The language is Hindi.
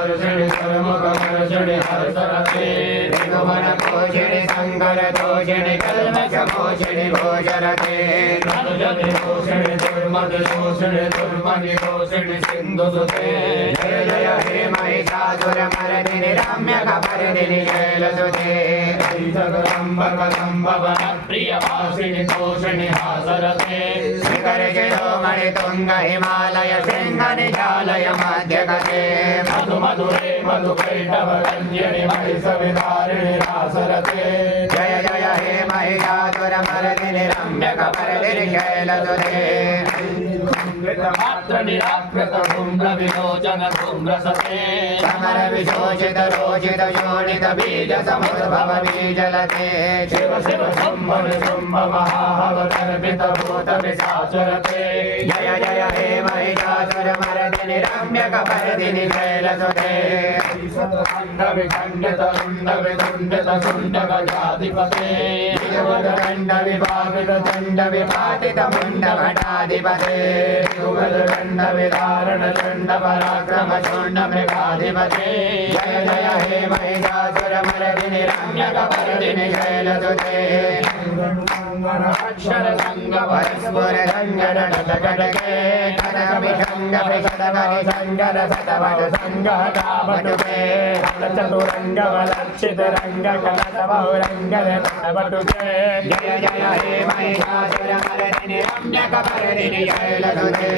हर्षिणि सर्वमुखमर्षिणि हर्षरते त्रिभुवनपोषिणि शङ्करतोषिणि कल्मषमोषिणि भोजरते अनुजति दोषिणि दुर्मतिदोषिणि दुर्मतिदोषिणि सिन्धुसुते जय जय हे महिषासुरमर्दिनि रम्यकपर्दिनि शैलसुते प्रियवासिनि तोषिणि हासरते शिखरशिरोमणि तुंग हिमालय शृंग निजालय मध्यगते मधु मधुरे मधुकैटभ रञ्जनि महिषविदारिणि रासरते जय जय हे महिषासुरमर्दिनि रम्यकपर्दिनि शैलसुते मात्र निराकृत धूम्र विलोचन धूम्रसते समर विशोषित रोषित शोणित बीज समुद्भव बीजलते शिव शिव शुम्भ शुम्भ महाहवतर्पित भूत पिशाचरते जय जय हे महिषासुरमर्दिनि रम्यकपर्दिनि शैलसुते खण्ड विखण्डित रुण्ड विदुण्डित शुण्ड गजाधिपते दण्ड विभावित दण्ड विपातित मुण्ड भटाधिपते दण्ड विदारण दण्ड पराक्रम शूण्ड मृगाधिपते जय जय हे महिषासुरमर्दिनि रम्यकपर्दिनि शैलसुते अक्षर संग परस्पर रंजन नटके कनक विषंग विशदमणि संगर सतवट संग कावटुके चतुरंग वलक्षित रंग कलश बहुरंग नटवटुके जय जय हे महिषासुरमर्दिनि रम्यकपर्दिनि शैलसुते